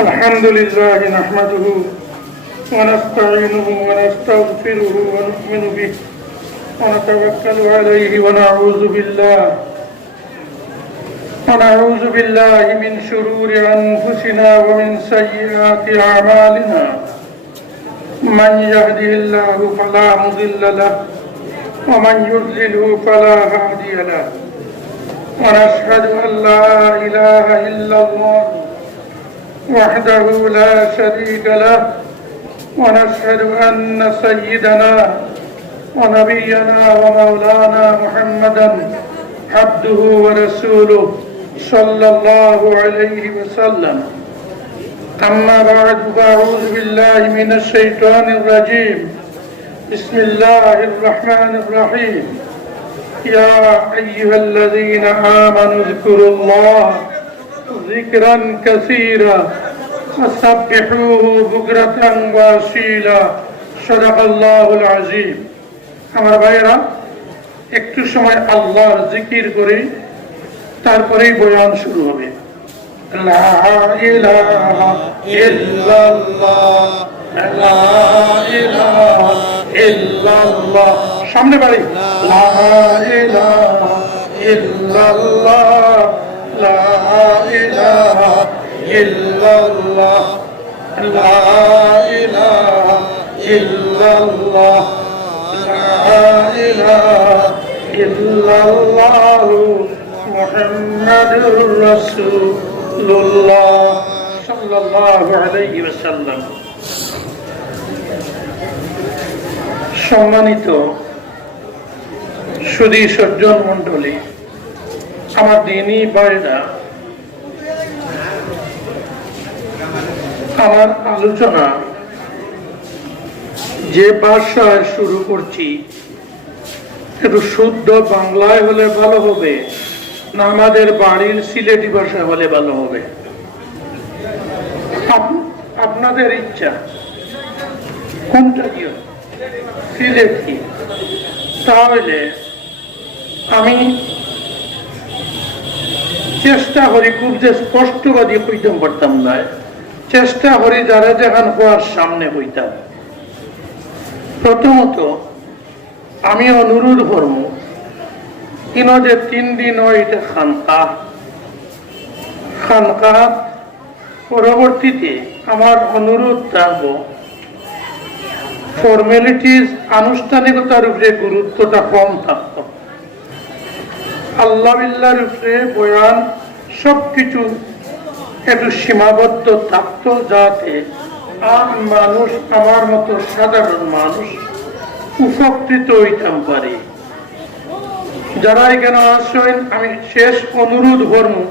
الحمد لله نحمده ونستعينه ونستغفره ونؤمن به ونتوكل عليه ونعوذ بالله من شرور أنفسنا ومن سيئات أعمالنا من يهده الله فلا مضل له ومن يضلله فلا هادي له ونشهد أن لا إله إلا الله وحده لا شريك له ونشهد أن سيدنا ونبينا ومولانا محمدا عبده ورسوله صلى الله عليه وسلم أما بعد فأعوذ بالله من الشيطان الرجيم بسم الله الرحمن الرحيم يا أيها الذين آمنوا اذكروا الله ذكرا كثيرا وسبحوه بكرة وأصيلا صدق الله العظيم আমার ভাইরা একটু সময় আল্লাহর জিকির করে তারপরেই বয়ান শুরু হবে লা ইলাহা ইল্লাল্লাহ লা ইলাহা ইল্লাল্লাহ সামনে বাড়ি লা ইলাহা ইল্লাল্লাহ লা ইলাহা ইল্লাল্লাহ লা ইলাহা ইল্লাল্লাহ লা ইলাহা ইল্লাল্লাহ মুহাম্মাদুর রাসূলুল্লাহ সাল্লাল্লাহু আলাইহি ওয়াসাল্লাম। সম্মানিত সুধী সজ্জন মণ্ডলী, আমার দিনী ভাইরা, আমার আলোচনা যে ভাষায় শুরু করছি একটু শুদ্ধ বাংলায় হলে ভালো হবে না আমাদের বাড়ির সিলেটি ভাষায় হলে ভালো হবে? আপনাদের ইচ্ছা কোনটা কি? সিলেটি। তাহলে আমি চেষ্টা করি খুব যে স্পষ্টবাদী কইতে পারতাম না, চেষ্টা করি যারা যেখান হওয়ার সামনে হইতাম। প্রথমত আমি অনুরোধ করব কিনো যে 3 দিন এটা খানকা পরবর্তীতে আমার অনুরোধ থাকবো ফর্মালিটিস আনুষ্ঠানিকতার উপরে গুরুত্বটা কম থাকতো, আল্লাহ বিল্লাহর উপরে বয়ান সবকিছু একটু সীমাবদ্ধ থাকতো, যাতে মানুষ আমার মতো সাধারণ মানুষ উপকৃত হইতাম পারে। যারা এখানে আসেন আমি শেষ অনুরোধ করবো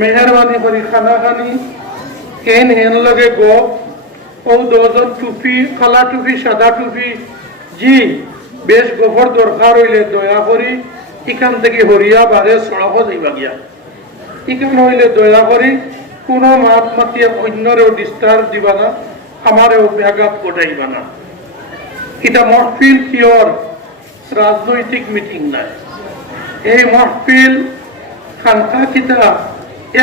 মেহরবানি করি খানাখানি এন লগে গো ও 2 টুপি, কালা টুপি, সাদা টুপি, জি বেশ গোবর দরকার হইলে দয়া করি এখান থেকে হরিয়া বারে সড়ক যাইবা গিয়া, এখানে হইলে দয়া করি কোনো মাত মাতিয়া অন্যরেও ডিস্টার্ব দিবা না, আমারেও ব্যাঘাত ঘটাইবা না। এটা মহফিল কিওর রাজনৈতিক মিটিং নাই, এই মহফিল খানকা কিতা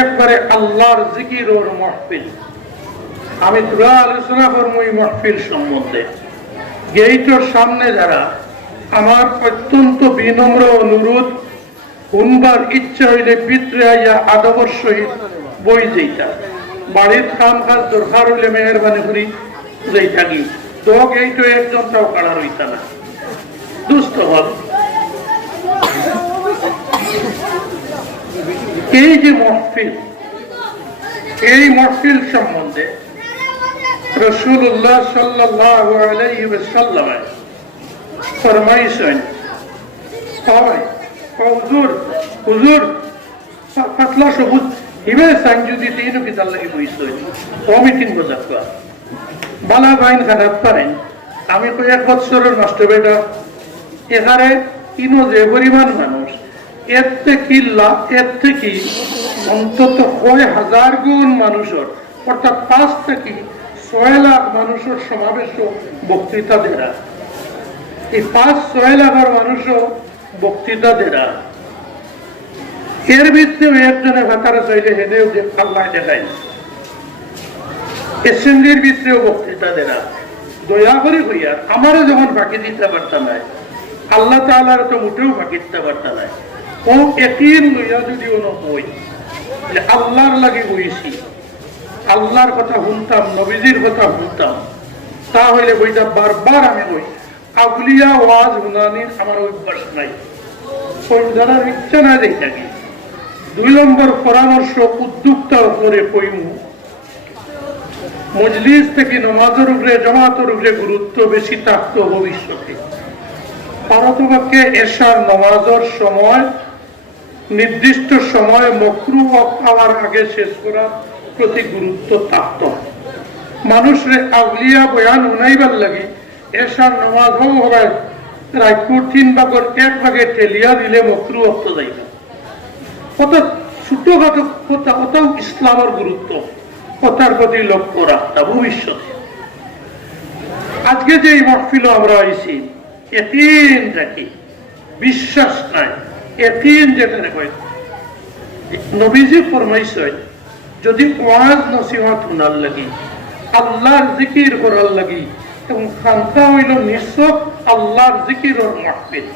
একবারে আল্লাহর জিকিরের মহফিল। আমি পুরা আলোচনা করবো এই মহফিল সম্বন্ধে। গেইটের সামনে যারা, আমার অত্যন্ত বিনম্র অনুরোধ, শুনবার ইচ্ছা হইলে ভিতরে আইয়া আদবর সহিত বই যেটা, বাড়ির কাম কাজ দরকার হইলে মেহরবানি করি যাই থাকি, তো গেইট একজনটাও কাড়া রইতা না। দুস্থ হল এই যে মহফিল, এই মহফিল সম্বন্ধে রাসূলুল্লাহ সাল্লাল্লাহু আলাইহি ওয়াসাল্লাম ফরমাইছেন, হুজুর হুজুর পাতলা সবুজ হিমে সাংজুদি তিনও কি তার লাগি বইছেন কমিটিং বোঝাতো বালা বাইন খারাপ পারেন। আমি কই 1 বছরের নষ্ট বেটা এখানে কিনো যে পরিমাণ মানুষ, এর থেকে অন্তত 1000 গুণ মানুষের, অর্থাৎ 5 থেকে 6 লাখ মানুষের সমাবেশ বক্তৃতা দেরা, এই 5-6 লাখের মানুষও বক্তৃতা দেরা, এর ভিতরে একজনে ভাতারা চাইলে হেদেও যে আল্লাহ দেখাই এসেম্বলির ভিতরেও বক্তৃতা দেনা দয়া করে হইয়া আমারও যখন ফাঁকি দিতে পারতাম না, আল্লাহ তাআলার তো মোটেও ফাঁকি দিতে পারতাম না। ও একদিন লইয়া যদি ono হই আল্লাহর লাগে বইছি, আল্লাহর কথা শুনতাম, নবীজির কথা শুনতাম, তাহলে বইটা বারবার আমি বই আউলিয়া ওয়াজ শুনানির আমার অভ্যাস নাই, জানার ইচ্ছা না দেই থাকি। 2 নম্বর পরামর্শ উদ্যোক্তা করে কইমু, মজলিস থেকে নামাজের উপরে জামাতের উপরে গুরুত্ব বেশি থাকতো ভবিষ্যতে। পারতপক্ষে এশার নামাজের সময় নির্দিষ্ট সময় মাকরুহ হওয়ার আগে শেষ করার প্রতি গুরুত্ব থাকত। মানুষের আউলিয়া বয়ান শুনাইবার লাগে এশার নামাজ হবে রাইকুর 3 ভাগের 1 ভাগে ঠেলিয়া দিলে মাকরুহ হতে যাইবে। কত ছোটখাটো কথা, ওটাও ইসলামের গুরুত্ব, কথার প্রতি লক্ষ্য রাখতা ভবিষ্যতে। আজকে যে এই মাহফিল আমরা আইছি একিন রাখি, বিশ্বাস নাই, একিন যেখানে কয় নবীজি ফরমাইছেন যদি ওয়াজ নসিহত শোনার লাগি, আল্লাহর জিকির করার লাগি, এবং খানকা হইল নিছক আল্লাহর জিকিরের মাহফিল,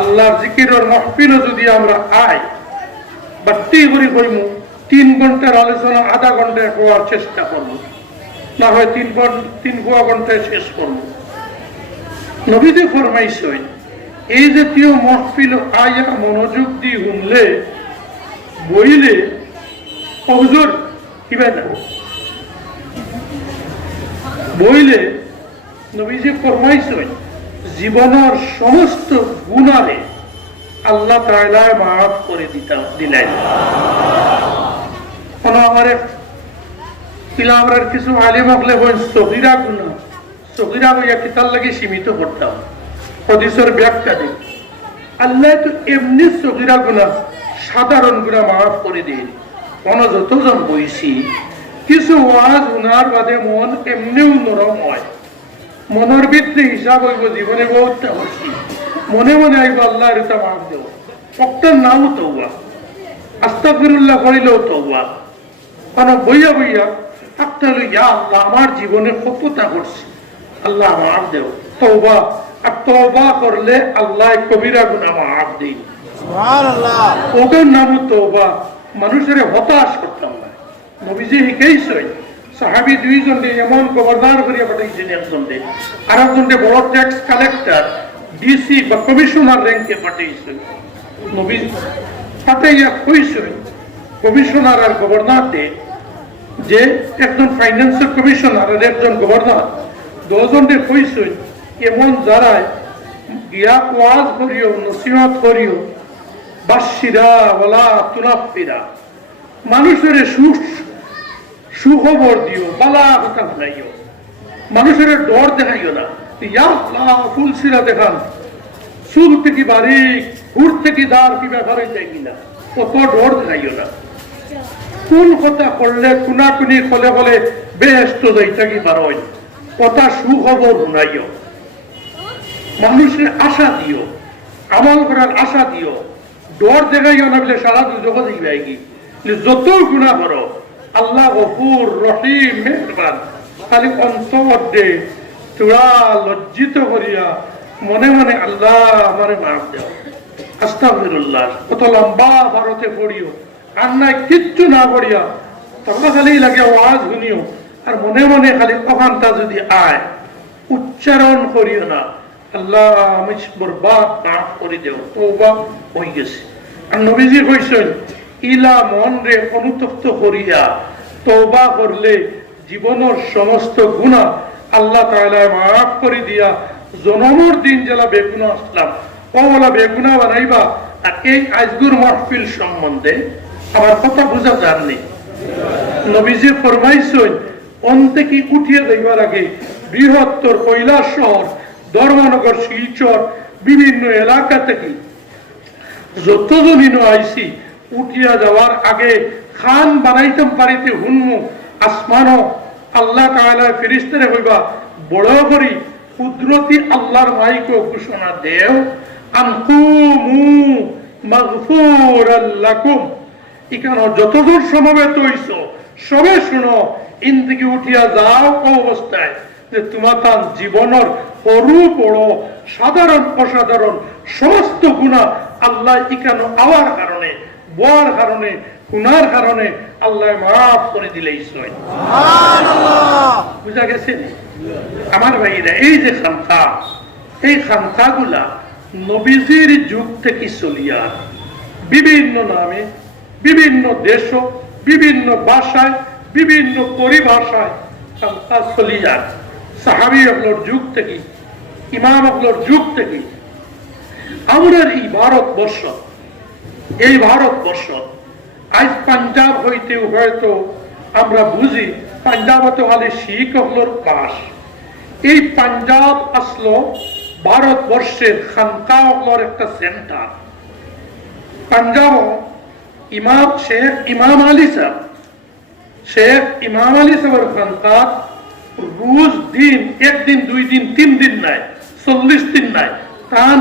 আল্লাহর জিকিরের মাহফিলও যদি আমরা আই বাড়তি করে কইমু 3 ঘন্টার আলোচনা আধা ঘন্টায় হওয়ার চেষ্টা করবো, না হয় 3 ঘন্টায় শেষ করবো। নবীজি ফরমাইছেন এই জাতীয় মাহফিল আয়া মনোযোগ দিয়ে শুনলে বইলে হুজুর কিবা না বইলে নবীজি ফরমাইছেন জীবনের সমস্ত গুনাহে আল্লাহ তাআলা মাফ করে দিলেন। আমার পিলামরার কিছু আলিম হলে সগীরা গুনাহ, সগীরা হইয়া কিতার লাগে সীমিত করতাম, হাদিসের ব্যাখ্যা দিই আল্লাহ তো এমনি সগীরা গুনাহ সাধারণ গুনাহ মাফ করে দেন। কোন যতজন বইছি কিছু ওয়াজ উনার বাদে মন এমনিও নরম হয়, মনের ভিতরে হিসাব হইব জীবনে বহুতটা হচ্ছি, মনে মনে আইব আল্লাহ এটা মাফ দেব, একটা নাও তওবা, আস্তাগফিরুল্লাহ করিলেও তওবা, কারণ বইয়া বইয়া একটা হলো ইয়া আল্লাহ আমার জীবনে কতটা করছি, আল্লাহ মাফ দেব, তওবা। আর তওবা করলে আল্লাহ কবিরা গুনাহ মাফ দেন, সুবহানাল্লাহ। ওটার নামও তওবা। মানুষের হতাশ করতাম না, নবীজি শিখাইছেন সাহাবী 2 জনকে এমন গভর্নর করিয়া পাঠাইছেন, একজনকে আর একজনকে বড় ট্যাক্স কালেক্টর ডিসি বা কমিশনার র্যাঙ্কে পাঠাইছেন। নবী পাঠাইয়া কইছেন কমিশনার আর গভর্নরকে যে একজন ফাইন্যান্সের কমিশনার আর একজন গভর্নর 2 জনকে কইছেন এমন যারা গিয়া ওয়াজ করিও, নসিহত করিও, বাশিরা ওয়ালা তুনাফিরা, মানুষের সুখবর দিও, বালা কথা শুনাইও, মানুষের ডর দেখাইও না, ইয়া আল্লাহ ফুলসিরা দেখান, চুল থেকে বারিক, হুর থেকে দাঁড় কি ব্যাপার হয়ে যায় কিনা, কত ডর দেখাইও না। কোন কথা করলে কুনাকুনি কলে বলে বেহেস্ত যাইতা কি বারোয়, কথা সুখবর শুনাইও, মানুষের আশা দিও, আমল করার আশা দিও, ডর দেখাইও না বলে সারা দুজগৎ যাইবে কি যত গুনাহ করো আল্লাহ গফুর রহিম মেহেরবান, খালি অন্তর দে চূড়া লজ্জিত করিয়া মনে মনে আল্লাহ আমারে মাফ দাও, আস্তাগফিরুল্লাহ কত লম্বা ভারতে পড়িও, আর নাই কিচ্ছু না পড়িয়া তখন খালি লাগে ওয়াজ শুনিও, আর মনে মনে খালি ওখানটা যদি আয় উচ্চারণ করিও না আল্লাহ আমি বরবাদ মাফ করে দেও, তওবা হয়ে গেছে। আর নবীজি কইছেন ইলা মন রে অনুতপ্ত করিয়া তওবা করলে জীবনের সমস্ত গুনাহ আল্লাহ তাআলা মাফ করে দিয়া জনমর দিন জেলা বেগুনা আসলাম ওলা বেগুনা বানাইবা। আর এই আজগুর মাহফিল সম্বন্ধে আমার কথা বুঝা যাননি, নবীজি ফরমাইছেন অন্তে কি উঠিয়ে দেবার আগে বৃহত্তর কৈলাস শহর ধর্মনগর শিলচর বিভিন্ন এলাকা থেকে যতজনই আইসি উঠিয়া যাওয়ার আগে খান বানাইতাম পারিতে হুনমু আসমানো আল্লাহ তাআলা ফেরেশতারে কইবা বড় করি কুদরতি আল্লাহর মাইকে ঘোষণা দেও আনকুমু মাগফুরাল লাকুম, এখানে যতজন সমবেত হইছো সবে শুনো ইন্দিকে উঠিয়া যাও অবস্থায় যে তোমার জীবনের সরু বড় সাধারণ অসাধারণ সমস্ত গুণা আল্লাহ ইকানো আওয়ার কারণে বোয়ার কারণে গুনার কারণে আল্লাহ মাফ করে দিলেই বুঝা গেছে আমার ভাইরা। এই যে খানকা, এই খানকাগুলা নবীজির যুগ থেকে চলিয়া বিভিন্ন নামে বিভিন্ন দেশ বিভিন্ন ভাষায় বিভিন্ন পরিভাষায় খানকা চলিয়া সাহাবী অগলোর যুগ থেকে ইমাম অগলোর যুগ থেকে আমরা এই ভারতবর্ষ আজ পাঞ্জাব হইতেও হয়তো আমরা বুঝি পাঞ্জাবত আলী শিখ অগলোর বাস। এই পাঞ্জাব আসলো ভারতবর্ষের খানকা অগলোর একটা সেন্টার। পাঞ্জাব শেখ ইমাম আলী সাহেবের খানকা রোজ দিন, একদিন 2 দিন 3 দিন নাই, 40 দিন নাই, তান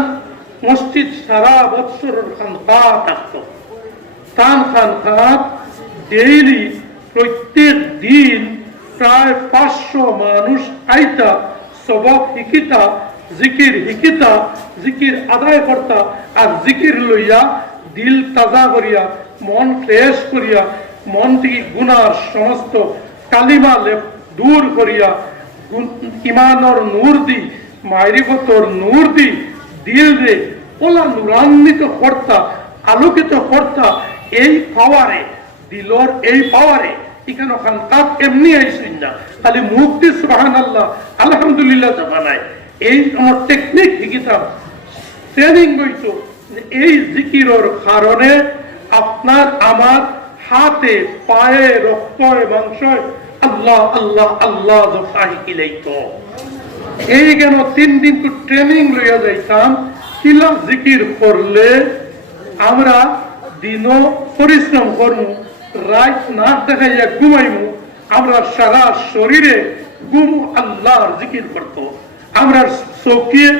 মসজিদ সারা বৎসরের খানকা থাকতো। তান খানকা ডেইলি প্রত্যেক দিন প্রায় 500 মানুষ আইতা, সবক শিকিতা, জিকির আদায় করতা, আর জিকির লইয়া দিল তাজা করিয়া মন ফ্রেশ করিয়া মন থেকে গুনার সমস্ত কালিমা দূর করিয়া ইমানর নূর দি মারিফতর নূর দি দিল রে ওলা নুরান্বিত কর্তা, আলোকিত কর্তা। এই পাওয়ারে দিলর এই পাওয়ারে এখানে খানকাত এমনি আইসিন না, খালি মুক্তি সুবহানাল্লাহ আলহামদুলিল্লাহ জানায়। এই আমার টেকনিক শিখিতাম, ট্রেনিং হইতো। এই জিকিরের কারণে আপনার আমার হাতে পায়ে রক্ত মাংস আল্লাহ আল্লাহ আল্লাহ এই কেন 3 দিন তো ট্রেনিং লইয়া যাইতাম। কিলা জিকির করলে আমরা দিনও পরিশ্রম করবো, রাত না দেখাইয়া ঘুমাইমু, আমরা সারা শরীরে গুম আল্লাহর জিকির করতো। আমরা চৌকিয়ে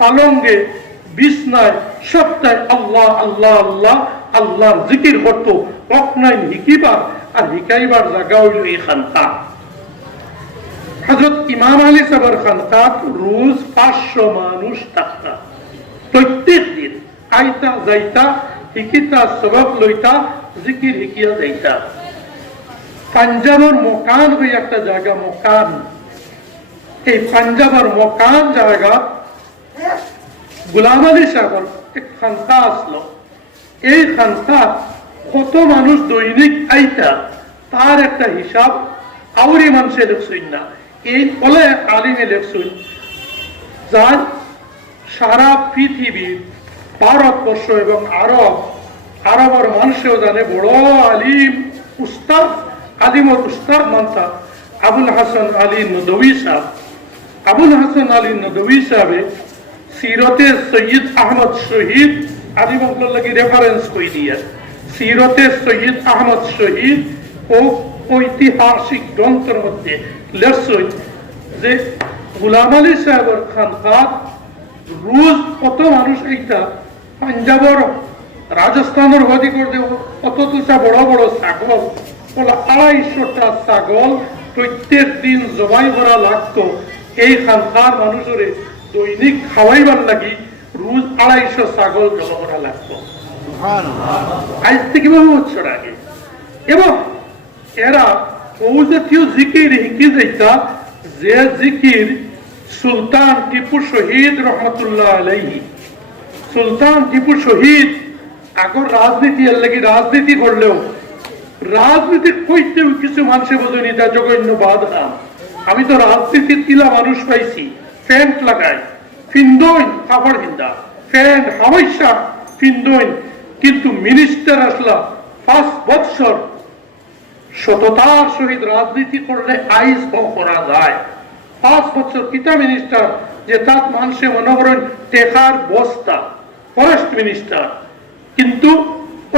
পালঙ্গে বিছনায় সপ্তাহে আল্লাহ আল্লাহ আল্লাহ আল্লাহর জিকির করতো। অকনাইন হিকিবার আর হিকাইবার জায়গা হইল এই খানকা। হযরত ইমাম আলী সাহেবের খানকা রোজ 500 মানুষ থাকতা। প্রত্যেক দিন আইতা যাইতা, হিকিতা, সবক লইতা, জিকির হিকিয়া যাইতা। পাঞ্জাবের মকান হয়ে একটা জায়গা, মকান। এই পাঞ্জাবের মকান জায়গা গোলাম আলী সাহেবের এক খানকা আসলো। এই খানকা কত মানুষ দৈনিক আইতা তার একটা হিসাব আউরি মানুষে লেখছুন না, এই বলে আলিমে লেখছুন। যার সারা পৃথিবীর ভারতবর্ষ এবং আরবের মানুষেও জানে বড় আলিম উস্তাদ, আলিমর উস্তাদ মানতা আবুল হাসান আলী নদভী সাহেব। আবুল হাসান আলী নদভী সাহেবে সিরতে সৈয়দ আহমদ শহীদ আলিম লাগি রেফারেন্স কই দিয়া। সিরতে সৈয়দ আহমদ শহীদ ও ঐতিহাসিক গ্রন্থের মধ্যে লেখছেন যে গোলাম আলী সাহেবের খানকা রোজ কত মানুষ এইটা পাঞ্জাবের রাজস্থানের হদি করে দেব কত তুষা বড় বড় ছাগল, 250টা ছাগল প্রত্যেক দিন জবাই করা লাগতো। এই খানকার মানুষের দৈনিক খাওয়াইবার লাগি রোজ 250 ছাগল জমা করা লাগতো, আজ থেকে বহু বছর আগে। এবং এরা ও জাতীয় জিকির হিকি যাইতা, যে জিকির সুলতান টিপু শহীদ রহমতুল্লাহ আলাইহি, সুলতান টিপু শহীদ আগর রাজনীতি এর লাগি রাজনীতি করলেও রাজনীতি কইতেও কিছু মানুষে বোঝেনি তা জঘন্য বাধা। আমি তো রাজনীতির তিলা মানুষ পাইছি, প্যান্ট লাগাই ফিন্দইন কাপড় হিন্দা প্যান্ট হাওয়াইসা ফিন্দইন, কিন্তু মিনিস্টার আসলা 5 বছর সততার সহিত রাজনীতি করলে আইস করা যায়। 5 বছর কিতা মিনিস্টার যে তার মানুষে মনে করেন টেকার বস্তা, ফরেস্ট মিনিস্টার, কিন্তু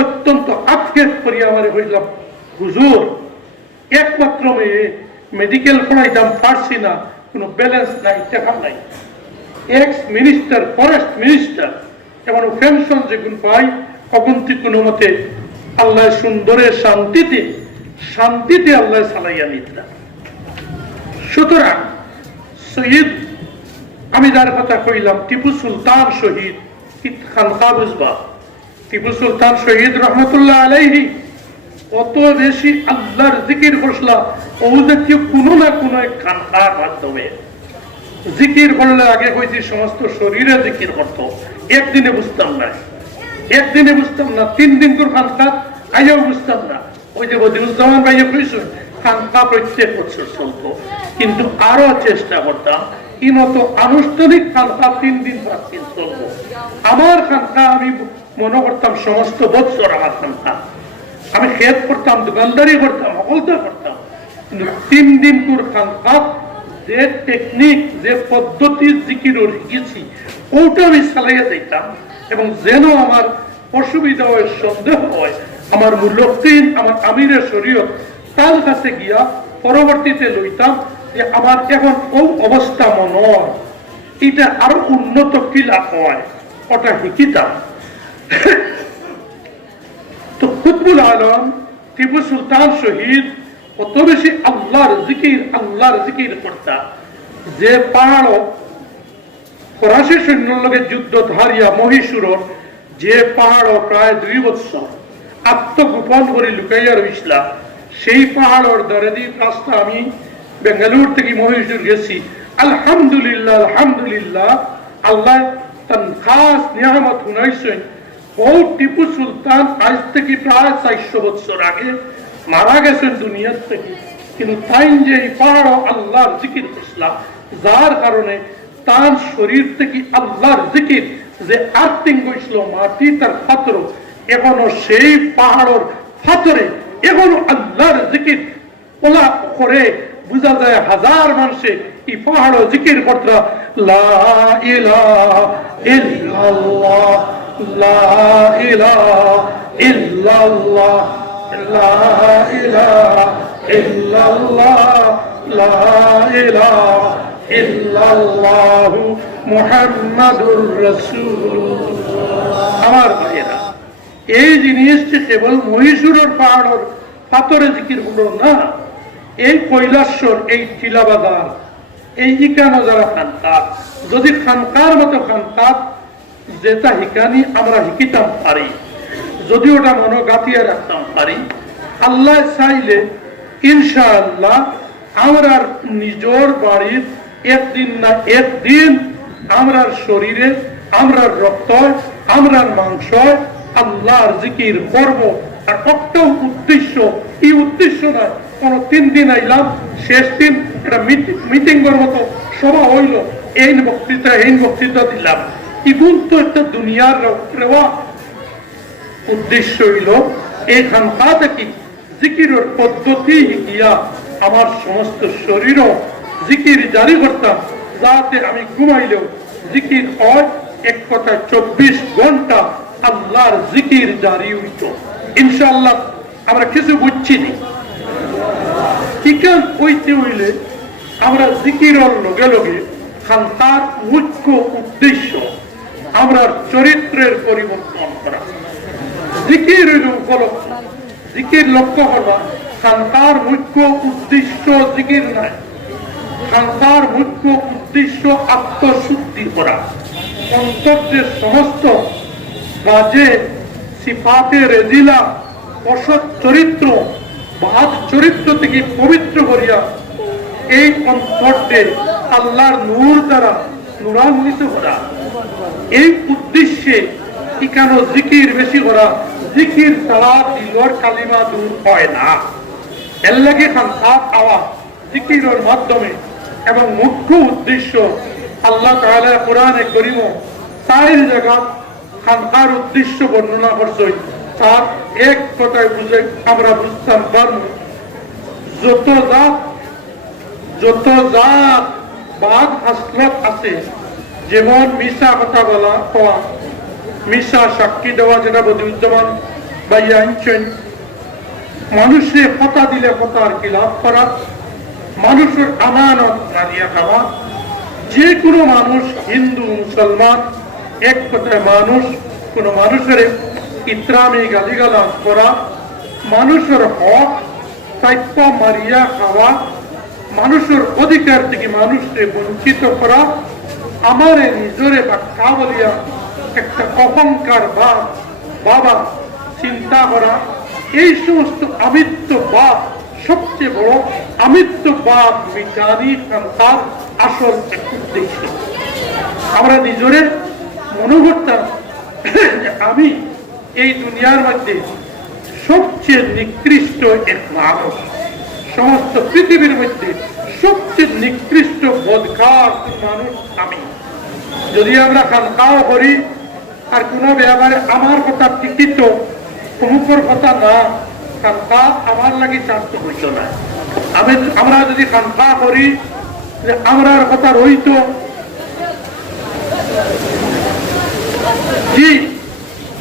অত্যন্ত আক্ষেপ করি আমার হইলাম হুজুর একমাত্র মেয়ে, মেডিকেল পড়াইতাম পারছি না, কোনো ব্যালেন্স নাই, টাকা নাই। এক্স মিনিস্টার, ফরেস্ট মিনিস্টার, এমন পেনশন যেগুলো পাই অগন্তি কোনো মতে আল্লাহ সুন্দরের শান্তিতে শান্তিতে আল্লাহ চালাইয়া নিতাম। সুতরাং শহীদ, আমি যার কথা কইলাম টিপু সুলতান শহীদ, খানকা বুঝবা, টিপু সুলতান শহীদ রহমতুল্লাহ আলাইহি কত বেশি আল্লাহর জিকির করলা, ও জাতীয় কোনো না কোনো খানকার মাধ্যমে জিকির করলে। আগে হয়েছে সমস্ত শরীরে জিকির করতো, একদিনে বুঝতাম না, একদিনে বুঝতাম না, 3 দিন করে খানকা আইয়াও বুঝতাম না। ওই যে বদিউজ্জামান ভাইয়া কইছে খানকা প্রত্যেক বছর চলতো, কিন্তু আরো চেষ্টা করতাম এই মতো আনুষ্ঠানিক খানকা 3 দিন 5 দিন চলবো। আমার খানকা আমি মনে করতাম সমস্ত বছর আমার খানকা, আমি খেত করতাম, দোকানদারি করতাম, সকলটা করতাম, কিন্তু 3 দিন করে খানকা যে টেকনিক, যে পদ্ধতি জিকির শিখেছি ওটা আমি চালাইয়া দিতাম। এবং যেন আমার অসুবিধা হয়, সন্দেহ হয়, আমার মুলক্কিন, আমার আমিরের শরীয়ত তার কাছে গিয়া পরবর্তীতে লইতাম যে আমার এখন ও অবস্থা মনে হয়, এটা আরো উন্নত কিলা হয়, ওটা শিখিতাম। তো কুতুবুল আলম টিপু সুলতান শহীদ কত বেশি আল্লাহর জিকির করতা, যে পাহাড় ফরাসি সৈন্যের লগে যুদ্ধ ধারিয়া মহীশূর, যে পাহাড় প্রায় 2 বছর আত্মগোপন করে লুকাইয়া রইছিল, সেই পাহাড়ের দ্বারে রাস্তা আমি বেঙ্গালুর থেকে মহীশূর গেছি। আলহামদুলিল্লাহ, আলহামদুলিল্লাহ, আল্লাহ তার খাস নিয়ামত শুনাইছেন। ও টিপু সুলতান আজ থেকে প্রায় 400 বছর আগে মারা গেছেন দুনিয়ার থেকে, কিন্তু তাই যে এই পাহাড় আল্লাহর জিকির করছিলাম, যার কারণে তার শরীর থেকে আল্লাহর জিকির যে আর্থিং হয়েছিল মাটি তার পাথর, এখনো সেই পাহাড়ের পাথরে এখনো আল্লাহর জিকির ওলা করে বুঝা যায়। হাজার মানুষে এই পাহাড় জিকির করতে লা ইলাহা ইল্লাল্লাহ, লা ইলাহা ইল্লাল্লাহ, লা ইলাহা ইল্লাল্লাহ, লা ইলাহা ইল্লাল্লাহ মুহাম্মাদুর রাসূলুল্লাহ। আমার ভাইয়েরা, এই জিনিসটি কেবল মহীশূরের পাহাড়ের পাথরে জিকির হলো না, এই কৈলাসর, এই টিলাবাজার, এই ইকানো যারা খানকার, যদি খানকার মতো খানকার যেটা হিকানি আমরা হিকিতাম পারি, যদি ওটা মনোগাতিয়ে রাখতাম পারি, আল্লাহ চাইলে ইনশাআল্লাহ আমরা নিজের বাড়ির একদিন না একদিন আমরা শরীরে, আমরা রক্ত, আমরা মাংস আল্লাহর জিকির করব। আর একটা উদ্দেশ্য, এই উদ্দেশ্য নয় কোন 3 দিন আইলাম, শেষ দিন এটা মিটিং এর মতো সভা হইল, এই বক্তৃতা দিলাম, এগুলো তো একটা দুনিয়ার রেওয়া। উদ্দেশ্য হইল এইখানটা থেকে জিকিরের পদ্ধতি গিয়া আমার সমস্ত শরীরও জিকির জারি করতাম, যাতে আমি ঘুমাইলেও জিকির হয়। এক কথা 24 ঘন্টা আল্লাহর জিকির জারি হইত। ইনশাআল্লাহ আমরা কিছু বুঝছি না, ইকান হইতে হইলে আমরা জিকিরের লগে লগে খানকার মুখ্য উদ্দেশ্য আমরা চরিত্রের পরিবর্তন করা। জিকির হইল উপলক্ষ, জিকির লক্ষ্য হবা, খানকার মুখ্য উদ্দেশ্য জিকির নাই, খানকার মুখ্য উদ্দেশ্য আত্মশুদ্ধি করা, অন্তর্যের সমস্ত বাজে সিফাতে রেজিলা, অসৎ চরিত্র, বাদ চরিত্র থেকে পবিত্র করিয়া এই অন্তর্যে আল্লাহর নূর দ্বারা নূরান্বিত করা। এই উদ্দেশ্যে কেন জিকির বেশি করা, জিকির ছাড়া দিলর কালিমা দূর হয় না। এর লাগে খানকার আওয়াজ জিকিরের মাধ্যমে, এবং মুখ্য উদ্দেশ্য আল্লাহ তাআলা কোরআনে কারীম 4 জায়গায় খানকার উদ্দেশ্য বর্ণনা করছেন। তার এক কথায় বুঝে আমরা বুঝতাম পারব, যত জাত বাদ হাসলত আছে, যেমন মিশা কথা বলা, হওয়া, মিশা সাক্ষী দেওয়া, যেটা বদিউজ্জামান ভাইয়া আনছেন, মানুষের কথা দিলে কথার খিলাফ করা, মানুষের আমানত হারিয়ে খাওয়া, যে কোনো মানুষ, হিন্দু মুসলমান, এক কথায় মানুষ, কোন মানুষের ইত্রামে গালিগালাজ করা, মানুষের হক প্রাপ্য মারিয়া খাওয়া, মানুষের অধিকার থেকে মানুষকে বঞ্চিত করা, আমারে নিজরে বাক্কা বলিয়া একটা অহংকার বা বাবা চিন্তা করা, এই সমস্ত আমিত্ববাদ সবচেয়ে বড় আমিত্ববাদ বিজ্ঞানী তার আসল এক উদ্দেশ্য। আমরা নিজরে মনে করতাম যে আমি এই দুনিয়ার মধ্যে সবচেয়ে নিকৃষ্ট এক মানুষ, সমস্ত পৃথিবীর মধ্যে সবচেয়ে নিকৃষ্ট বোধকার মানুষ আমি। যদি আমরা খানকাও করি আর কোনো ব্যাপারে আমার কথা লিখিত অমুকের কথা না, খানকা আমার লাগি চান্ত হইত না। আমরা যদি খানকা করি যে আমরার কথা রইত জি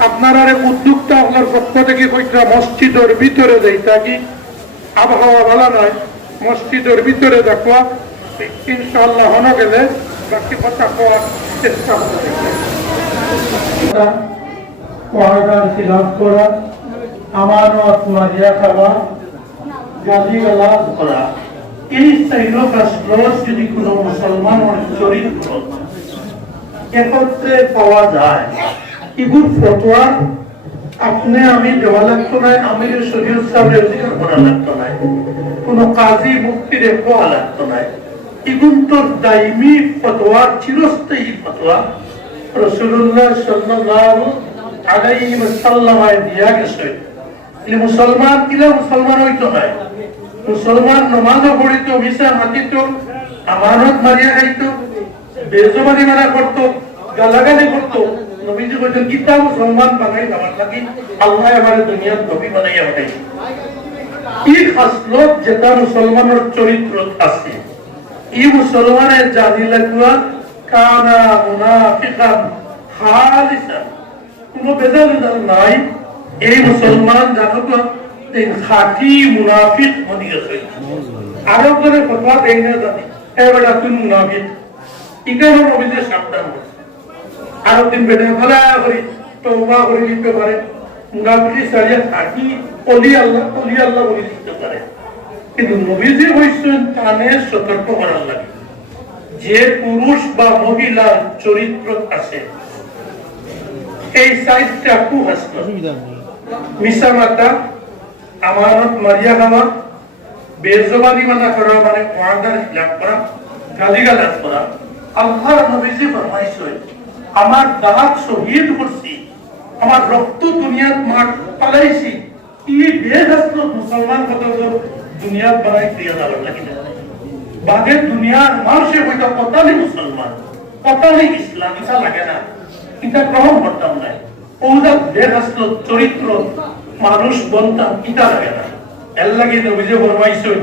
আপনারা উদ্যোক্তা আপনার পক্ষ থেকে কইটা মসজিদের ভিতরে দেয় থাকি, আবহাওয়া ভালো নয়, মসজিদের ভিতরে দেখবা ইনশাআল্লাহ হনো গেলে বাকি কথা পাওয়ার চেষ্টা করা, আমানত মারিয়া খাওয়া, গালিগালাজ করা, এই চাইলো কাজগুলো যদি কোনো মুসলমানের চরিত্র একত্রে পাওয়া যায়, এগুলো ফতোয়া আপনি আমি দেওয়া লাগতো না, আমির শরীয়ত সাহেবের অধিকার করা লাগতো না, কোনো কাজী মুক্তির পাওয়া লাগতো না। এগুলো তো দাইমি ফতোয়া, চিরস্থায়ী ফতোয়া রাসূলুল্লাহ সাল্লাল্লাহু আলাইহি ওয়াসাল্লাম দিয়া গেছে। মুসলমান কিলা মুসলমান হইতো না, মুসলমান নমাজও পড়িত, মিশা মাতিত, আমানত মারিয়া খাইতো, বেজবানি মারা করতো, গালাগালি করতো। নবীজি বলেন কিতা মুসলমান বানাই আমার লাগি আল্লাহ আমারে দুনিয়ার নবী বানাইয়া পাঠাইছে। এই খাসলত যেটা মুসলমানের চরিত্র আছে, এই মুসলমানের জানি লাগবা কানা মুনাফিকান খালিসান, কোনো বেজাল নাই। এই মুসলমান জানো তো খাঁটি মুনাফিক বনি গেছে। আরো করে ফতোয়া দেই না জানি এবারে তুই মুনাফিক, ইকানো নবীজি সাবধান করছে। আরো দিন বেটা ভালা করি তওবা করে লিখতে পারে, মুনাফিকি সারিয়া থাকি ওলি আল্লাহ বলে লিখতে পারে। কিন্তু নবীজি হইছেন কানে সতর্ক করার লাগে, যে পুরুষ বা মহিলার চরিত্র আছে এই সাইডটা কুহাস্ত, মিশা মাতা, আমানত মারিয়া খাওয়া, বেজবানি মানা করা মানে ওয়াদার খিলাফ করা, গালিগালাজ করা। আল্লাহর নবীজি ফরমাইছেন আমার দাঁত শহীদ করছি, আমার রক্ত দুনিয়াত মাঠ পালাইছি, এই বেহস্ত মুসলমান কত দুনিয়াত বানাই দিয়ে যাওয়ার লাগে না। বাদে দুনিয়ার মানুষের হয়তো কথা নেই মুসলমান, কথা নেই ইসলাম, ইসা লাগে না, এটা গ্রহণ করতাম না। ওটা বেহস্ত চরিত্র মানুষ বলতাম, ইটা লাগে না। এর লাগে নবীজি ফরমাইছেন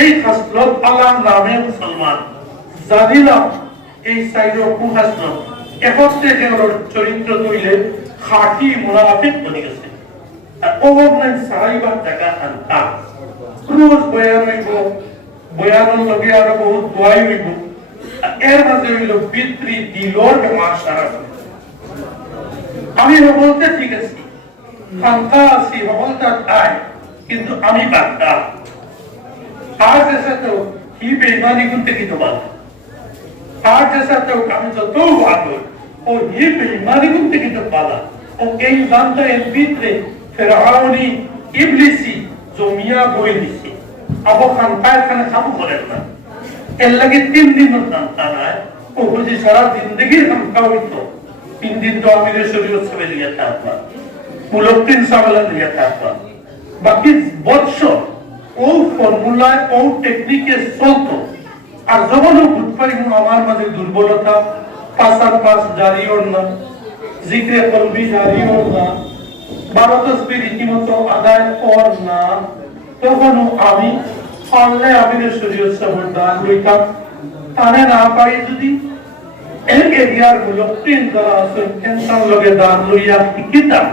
এই খাসলত আল্লাহর নামে মুসলমান জানিলাম, এই সাইডের কুহাসলত একত্রে কেউর চরিত্র তৈলে খাঁটি মুনাফিক বনে গেছে। আর ওভারনাইট সাহাইবার জায়গা আনতা রোজ বয়ান হইব, বয়ানের লগে আরো বহুত দোয়াই হইব, এর মাঝে হইল পিতৃ দিলর বেমার সারা। আমি বলতে ঠিক আছি, খানকা আছি, বলতে তাই, কিন্তু আমি বাগদা আজ এসে তো কি বেইমানি করতে কি তোমার आज जैसा तो काम जो तो वादो और ये बेईमानी गुंते की तो पाला और कई जानता है बीतरे फिरआउनी इब्लिसी जो मियां बोइलिसी अब वो खानपाय खाने खाबू करे ना एल्ला के 3 दिन में जानता ना है वो मुझे सारा जिंदगी हम काउ तो 3 दिन तो आमिर शरीयत से लिया था अपना मुल्क 3 साल लिया था अपना बाकी बच्चों वो फॉर्मूला वो टेक्निक के सोल्तो আর যখনও বুঝ পারি আমার মাঝে দুর্বলতা, পাঁচার পাঁচ জারি ওর না, জিক্রে কলবি জারি ওর না, 12 তাসবিহ রীতিমতো আদায় কর না, তখনও আমি পারলে আমিরের শরীয়ত সাহেবের দান লইতাম। তানে না পাই যদি এক এরিয়ার মুলক্কিন যারা আছেন ইনসান লগে দান লইয়া শিখিতাম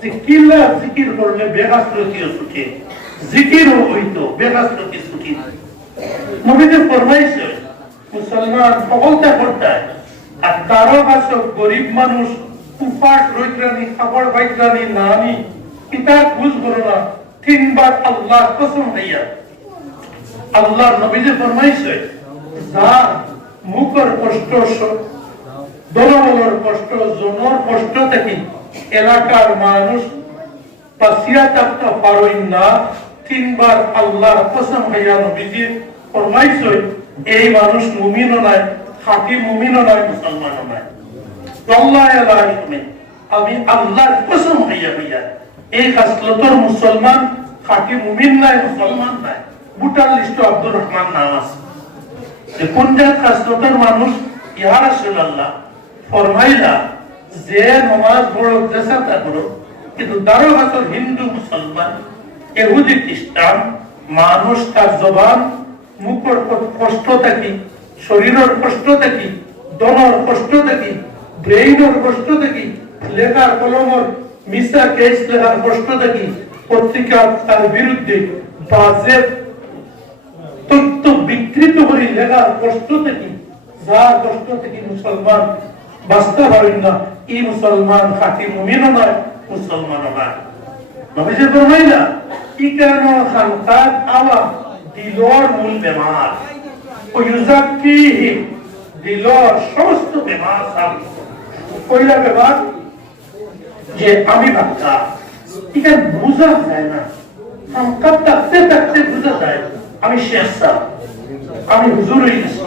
যে কিল্লা জিকির করলে বেগাস্ত্রতিও ছুটে, জিকিরও হইতো বেগাস্ত্রতি ছুটি। নবীজি ফরমাইছে মুসলমান সকলটা করতে আর তারও কাছে গরিব মানুষ উপাস রইত্রানি খাবার বাইত্রানি নানি ইটা বুঝ করো না তিনবার আল্লাহর কসম হইয়া আল্লাহর নবী যে ফরমাইছে যার মুখের কষ্ট দলবলর কষ্ট জনের কষ্ট থেকে এলাকার মানুষ বাঁচিয়া থাকতে পারেন না, তিনবার আল্লাহর কসম হইয়া নবীজি ফরমাইছে এই মানুষ মুমিনও নয়, খাঁটি মুমিনও নয়, মুসলমানও নয়। আল্লাহ আমি আল্লাহর কসম হইয়া হইয়া এই খাসলতর মুসলমান খাঁটি মুমিন নাই, মুসলমান নাই। বুটার লিস্ট আব্দুর রহমান নাম আছে যে কোন জাত খাসলতর মানুষ ইয়া রাসূলুল্লাহ ফরমাইলা যে নামাজ পড়ো জাসাতা করো কিন্তু দারোগাতর হিন্দু মুসলমান ইহুদি খ্রিস্টান মানুষ তার জবান মুখের কষ্ট থাকি শরীরের কষ্ট থাকি দনের কষ্ট থাকি ব্রেইনের কষ্ট থাকি লেখার কলমের মিশা কেস লেখার কষ্ট থাকি পত্রিকা তার বিরুদ্ধে বাজে তথ্য বিকৃত করে লেখার কষ্ট থেকে যার কষ্ট থেকে মুসলমান বাঁচতে পারেন না, এই মুসলমান খাঁটি মুমিনও নয়, মুসলমানও নয়। নবীজি ফরমাইলা ইকানো খানকাত আওয়া দিলর মূল বেমার ও ইউজাক্কিহি দিলর সমস্ত বেমার সাল কইলা বেমার যে আমি বাচ্চা এটা বোঝা যায় না, খানকাত থাকতে থাকতে বোঝা যায় আমি শেষ আমি হুজুর হয়ে গেছি,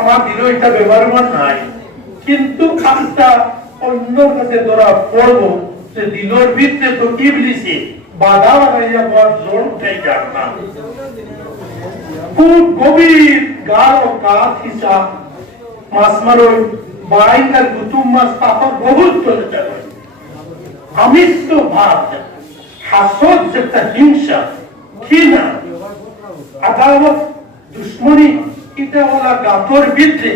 আমার দিল এটা ব্যবহার নাই, কিন্তু একটা অন্যর কাছে ধরা পড়বো যে দিলের ভিতরে তো ইবলিসে বাধা বানাইয়া বড় জোর উঠে যাক না। খুব গভীর গাঢ় কাঠ হিসাব মাছ মারোই বাইকার কুতুম মাছ পাপা বহুত চলে যাবে। আমি তো ভাব হাসদ যেটা হিংসা ঘৃণা আদালত দুশ্মনী এটা ওলা গাথর ভিতরে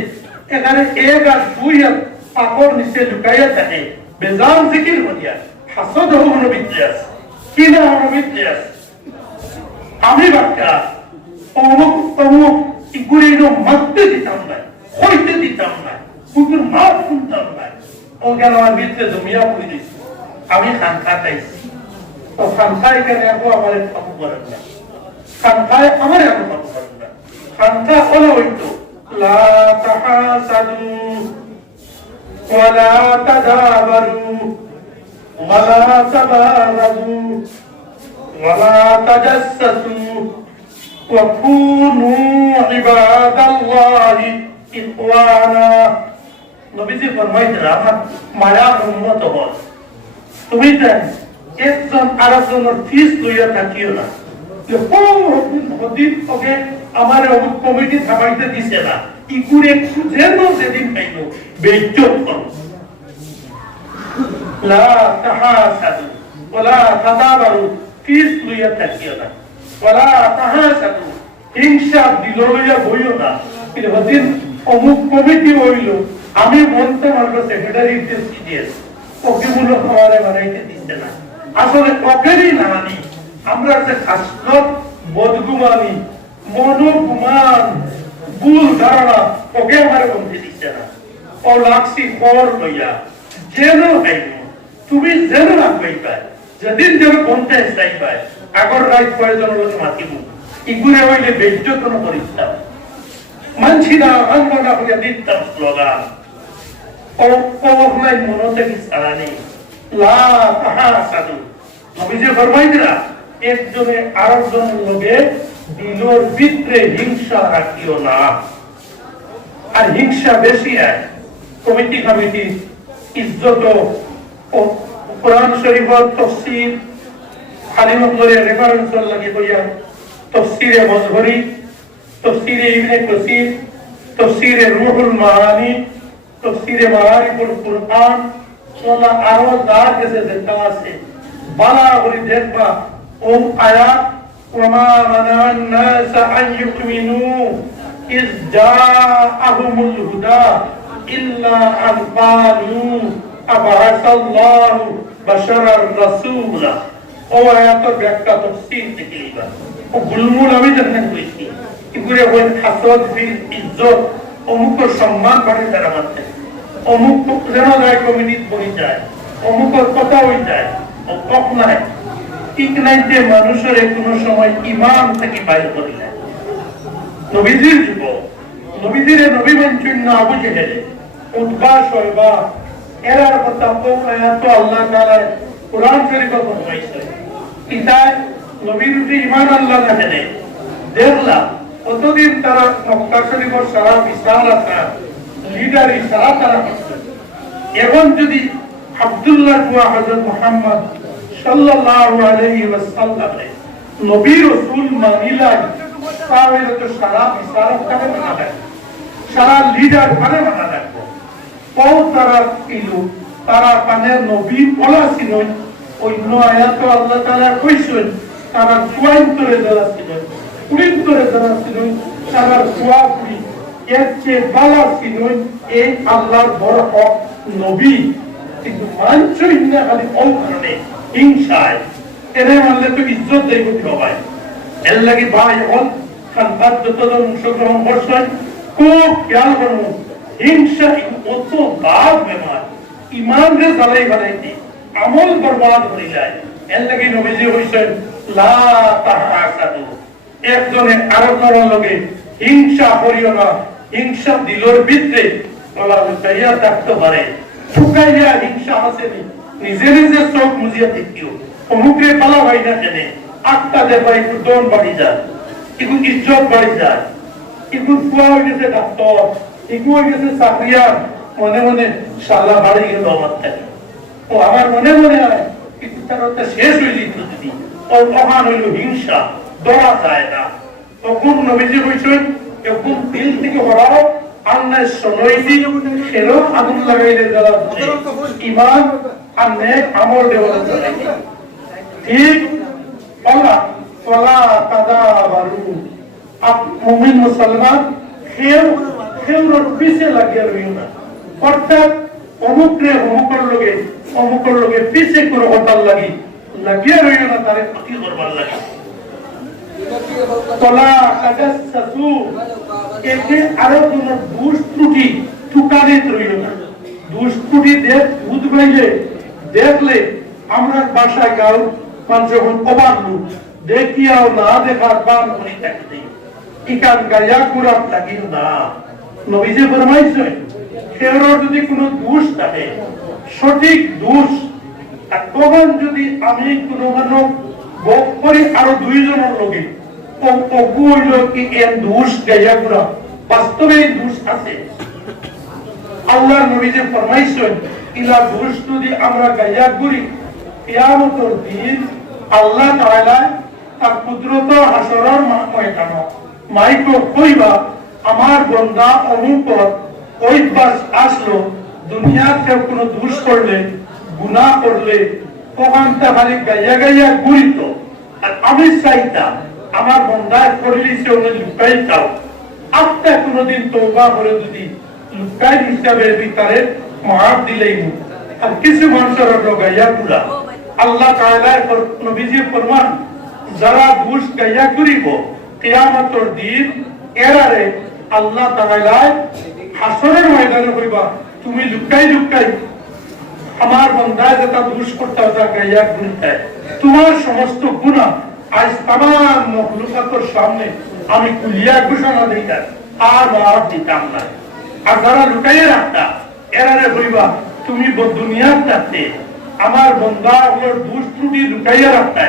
এখানে এক আর দুই আর পাকড় নিচে লুকাইয়া থাকে বেজান জিকির হইয়া হাসদ হওয়ার ভিতরে আছে কিনা হওয়ার ভিতরে আছে। আমি বাক্কা অমুক অমুক ইগুলো মারতে দিতাম না, হইতে দিতাম না, কুকুর মাছ শুনতাম না, ও গেল আমার ভিতরে জমিয়া পড়ে দিয়েছি। আমি খানকা চাইছি তো খানকা এখানে এখন আমার কাবু করেন না, খানকায় আমার এখন কাবু করেন না। খানকা হলো হইতো লা তাহাসাদু ওয়ালা তাদাবারু ওয়ালা তাবাগাদু ওয়ালা তাজাসসু ওয়া কুনু ইবাদাল্লাহি ইখওয়ানা। নবীজি ফরমাইছেন আমার মায়ার উম্মত হও, তুমি দেন একজন আরেকজনের ফিস লইয়া থাকিও না। আমার অমুক কমিটি থামাইতে দিছে না, ইকুরে যেন যেদিন খাইল বেইজ্জত করো। লা তাহাসাদু ওয়ালা তাদাবারু, ফিস লইয়া থাকিও না, ওয়ালা তাহাসাদু, হিংসা দিল লইয়া বইও না। কিন্তু অমুক কমিটি হইল, আমি বলতে পারবো সেক্রেটারি সিডিএস ওকে মূল্য খাওয়ারে বানাইতে দিচ্ছে না, আসলে ওকেরই না মানি। আমরা যে খাসলত বদগুমানি মনোগুমান ভুল ধারণা ওকে আমার বলতে দিচ্ছে না। ও লাগছি খবর লইয়া যেন হাইল তুমি যেন রাখবাই পায় যেদিন যেন বলতে চাই পায় আগর রাত প্রয়োজন হলো মাতিব ইগুরে হইলে বেজ্জতন করিতাম মানছি না মানব না হইয়া দিতাম স্লোগান। ও অবলাই মনো থেকে ছাড়া নেই। লা তাহাসাদু, নবীজি ফরমাইছিলেন একজনে আরেকজনের লগে দিলের ভিতরে হিংসা রাখিও না। আর হিংসা বেশি হয় কমিটি কমিটি ইজ্জত ও কোরআন শরীফের তাফসীর হালিমত করে রেফারেন্স লাগি কইয়া তাফসীরে মজহরি, তাফসীরে ইবনে কাসির, তাফসীরে রুহুল মাআনি, তাফসীরে মাআরিফুল কুরআন ওলা আরো যা কিছু দেখা আছে বালা করে দেখবা। ও আয়াত ওমা মানান নাস আন ইউমিনু ইজ জাআহুমুল হুদা ইল্লা আন ক্বালু আবাসাল্লাহু বাশারার রাসূলা। ও আয়াতের ব্যাখ্যা তাফসীর থেকে লিবা ও গুলমুল আমি জানেন কইছি ইগুরে হই হাসদ ফিল ইজ্জত অমুক সম্মান বাড়ে তারা মানতে অমুক যেন যায় কমিউনিটি বই যায় অমুক কথা হই যায় ও কক নাই ঠিক নাই যে মানুষের কোনো সময় ইমান থেকে বাইর করিলে নবীজির যুগ নবীজির নবী মানছেন না আবু জেহেল উতবা শয়বা এরার কথা তো আল্লাহ তাআলা কুরআন শরীফে ফরমাইছে ইতায় নবীর উপরে ঈমান আল্লাহ না জানে দেখলাম কতদিন তারা মক্কা শরীফের সারা বিশাল আছে লিডারি সারা তারা করছে এখন যদি আব্দুল্লাহ ওয়া হযরত মুহাম্মদ সাল্লাল্লাহু আলাইহি ওয়াসাল্লাম নবী রাসূল মানিলা তাহলে তো সারা বিশাল করে মানা যায় সারা লিডার মানে মানা যায় কও তারা কিলো তারা কানে নবী বলা ছিল অন্য আয়াত আল্লাহ তাআলা কইছেন তারা কুয়ান করে দেওয়া ছিল কুড়িন করে দেওয়া ছিল তারা কুয়া কুড়ি এর চেয়ে বালা ছিল এই আল্লাহর বড় হক নবী কিন্তু মানছই না খালি অকারণে হিংসায় এনে মানলে তো ইজ্জত দেই করতে হবে এর লাগি ভাই হল খানকার যতজন অংশগ্রহণ করছেন খুব খেয়াল করুন হিংসা কত বাদ বেমার ইমান রে জ্বালাই বানাইতে আমল বরবাদ হয়ে যায় এর লাগি নবীজি কইছেন লা তাহাসাদু একজনে আরেকজনের লগে হিংসা করিও না হিংসা দিলর ভিতরে বলা লুকাইয়া থাকতে পারে ঠুকাইয়া হিংসা আছে নিজে নিজে চোখ মুজিয়া দেখিও অমুকে পালা হয় না কেন আটটা দেবা একটু দন বাড়ি যায় একটু ইজ্জত বাড়ি যায় একটু ফুয়া হয়ে গেছে ডাক্তার একটু হয়ে গেছে চাকরিয়ার মনে মনে শালা বাড়ি গেল আমার থেকে ও আমার মনে মনে হয় কিন্তু তার শেষ হয়ে যেত যদি ওর অহান হইল হিংসা ধরা যায় না তখন নবীজি কইছেন একদম দিল থেকে হরাও আন্নায় সনইতি খেলো আগুন লাগাইলে জ্বালা ইমান আর নেক আমল দেওয়া ঠিক বলা ফলা তাদাবারু আপ মুমিন মুসলমান খেউর পিছে লাগিয়ে রইও না অর্থাৎ অমুকের লোকে পিছে করে হতাল লাগিয়ে রইও না তারে ক্ষতি করবার লাগে তলা তাজাসসু এতে আরো কোন দোষ ত্রুটি টুকারিত রইল না দোষ ত্রুটি বুধ বাইলে দেখলে আমরা বাসায় গাও মানুষ যখন অবাক লোক দেখিয়াও না দেখার পান করে থাকতে ইকান গায়া কুরাত লাগিও না নবীজি ফরমাইছেন কেউর যদি কোনো দোষ থাকে সঠিক দোষ আর তখন যদি আমি কোনো মানব ভোগ করি আরো দুইজনের লোকে অপু হইল কি এর দোষ গাইয়া গুলা বাস্তবে দোষ আছে আল্লাহ নবীজি ফরমাইছেন ইলা দোষ যদি আমরা গাইয়া করি কিয়ামতের দিন আল্লাহ তাআলা তার কুদরত হাসরের ময়দানে মাইকো কইবা আমার বান্দা অমুক ওই বাস আসলো দুনিয়াতে কোনো দোষ করলে গুনাহ করলে তখন তা খালি গাইয়া গাইয়া ঘুরিত আর আমি চাইতাম আমার বন্ধায় করলে সে উনি লুকাইতাম আপনার কোনদিন তওবা করে যদি লুকাই হিসাবের ভিতরে মার দিলেই আর কিছু মানুষের গাইয়া গুলা আল্লাহ তাআলা নবীজি ফরমান যারা দোষ গাইয়া করিব কিয়ামতের দিন এরারে আল্লাহ তাআলা হাসরের ময়দানে কইবা তুমি লুকাই আমার বান্দায় যেটা দোষ করতে তা গাইয়া গুনতে তোমার সমস্ত গুনাহ আজ तमाम মখলুকাতের সামনে আমি কুলিয়া ঘোষণা দিতাম আর মাফ দিতাম না আর যারা লুকাইয়া রাখতা এরারে কইবা তুমি দুনিয়ার থাকতে আমার বান্দা ওর দোষ ত্রুটি লুকাইয়া রাখতা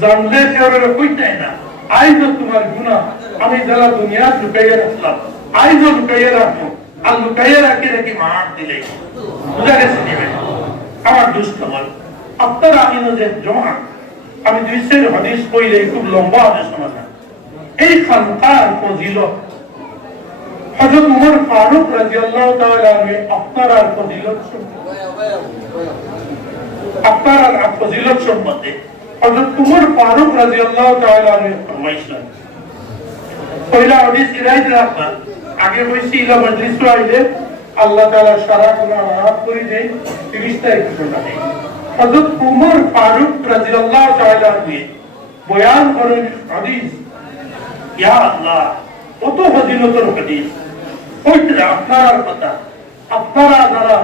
জানলে কেউরে কইতাই না আইজ তোমার গুনাহ আমি যারা দুনিয়া লুকাইয়া রাখলাম আইজ লুকাইয়া রাখবো আর লুকাইয়া রাখি মার দিলে বুঝা গেছে নিবে আমার দুষ্ট বল আপনারা ইনজে জমা আমি দুই সের হাদিস কইলে খুব লম্বা হাদিস শোনা এই খানকার ফজিলত হযরত ওমর ফারুক রাদিয়াল্লাহু তাআলা আনহু আপনার ফজিলত সম্বন্ধে হযরত ওমর ফারুক রাদিয়াল্লাহু তাআলা আনহু ফরমাইছেন পয়লা হাদিস ইরাইদ রাখবা আগে কইছি ইলা মজলিস আইলে আল্লাহ তাআলা সারা গুনাহ মাফ করে দেয় 30 তারিখ শোনা দেয় হযরত ওমর ফারুক রাদিয়াল্লাহু তাআলা আনহু বয়ান করেন হাদিস ইয়া আল্লাহ কত ফজিলতের হাদিস কইতে আপনার কথা আপনারা যারা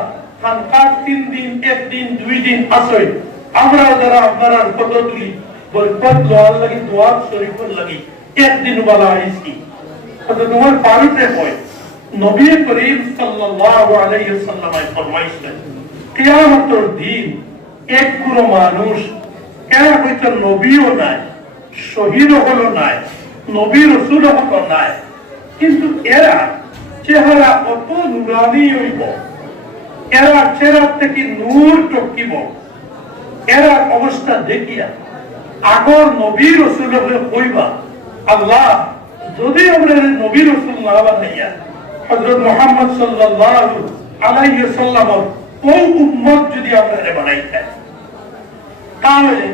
খানকার 3 দিন 1 দিন 2 দিন আসেন আমরা যারা আপনার কত তুলি বরকত দোয়ার লাগি দোয়া শরীফের লাগি একদিন বলা আইছি তো তোমার পারিতে হয় নবী করিম সাল্লাল্লাহু আলাইহি ওয়াসাল্লাম ফরমাইছেন কিয়ামতের দিন এক কোনো মানুষ এরা হয়তো নবীও নাই শহীদও হলো নাই নবী রাসূলও হলো নাই কিন্তু এরা চেহারা কত নুরানি হইব এরা চেহারা থেকে নূর টকিব এরা অবস্থা দেখিয়া আগর নবী রাসূল কইবা আল্লাহ যদি আমরা নবী রাসূল না বানাইয়া হযরত মুহাম্মদ সাল্লাল্লাহু আলাইহি ওয়াসাল্লাম ওই উম্মত যদি আমরা বানাইতাম তাহলে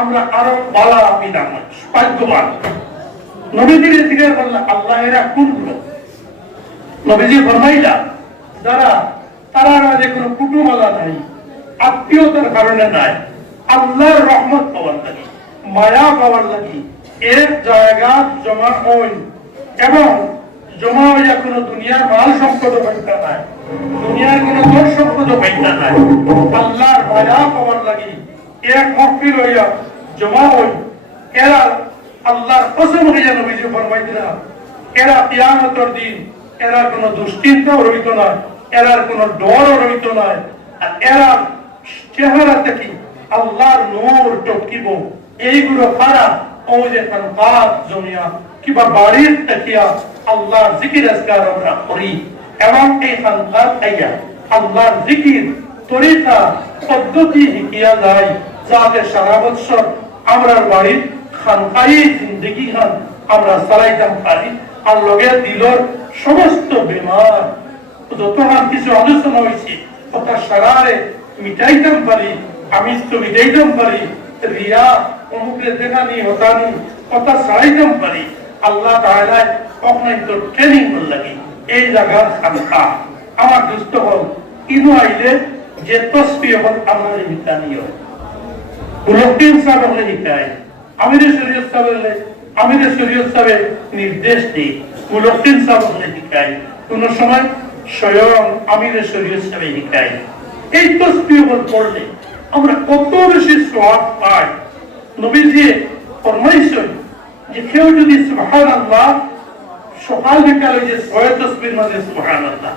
আমরা আরো ভালো বিধান ভাগ্যবান নবীজির জিজ্ঞাসা করলেন আল্লাহ এরা কোন লোক নবীজি ফরমাইলা যারা তারা যে কোনো কুটুমওয়ালা নাই আত্মীয়তার কারণে নাই আল্লাহর রহমত পাওয়ার লাগি মায়া পাওয়ার লাগি এক জায়গা জমা হই এবং জমা হইয়া কোনো দুনিয়ার মাল সম্পদ পাইতা নাই দুনিয়ার কোনো ধন সম্পদ পাইতা নাই আল্লাহর মায়া পাওয়ার লাগি এক মহফিল হইয়া জমা হই এরা আল্লাহর কসম হইয়া নবীজি ফরমাইছিলেন এরা কিয়ামতের দিন এরা কোনো দুশ্চিন্তাও রহিত নয় এরার কোনো ডরও রহিত নয় আর এরা চেহারা থেকে আল্লাহর নূর টপকিব এইগুলো পারা ও যে খানকাত জমিয়া কিংবা বাড়ির তাকিয়া আল্লাহর জিকির আজকার আমরা করি এবং এই খানকাত আইয়া আল্লাহর জিকির তরিকা পদ্ধতি শিখিয়া যায় যাতে সারা বছর আমরা বাড়ির খানকাই জিন্দগি খান আমরা চালাইতাম পারি আর লগে দিলর সমস্ত বেমার যতক্ষণ কিছু আলোচনা হয়েছে ওটা সারারে মিটাইতাম পারি আমি তো মিটাইতাম পারি রিয়া অমুকে দেখানি হতানি কথা ছাড়াইতাম পারি আল্লাহ তাআলা কখনোই তো ট্রেনিং লাগে এই জায়গার খানকা আমার দুস্থ হল ইনু আইলে যে তসবিহ হল আমার হিতানি হয় মুলক্কিন সাহেব হলে হিতায় আমিরের শরীয়ত সাহেবের নির্দেশ দিই মুলক্কিন সাহেব হলে হিতায় কোন সময় স্বয়ং আমিরের শরীয়ত সাহেব হিতায় এই তসবিহ পড়লে আমরা কত বেশি সওয়াব পাই নবীজি ফরমাইছেন যে কেউ যদি সুবহানাল্লাহ সকাল বিকালে যে 6 তাসবির মধ্যে সুবহানাল্লাহ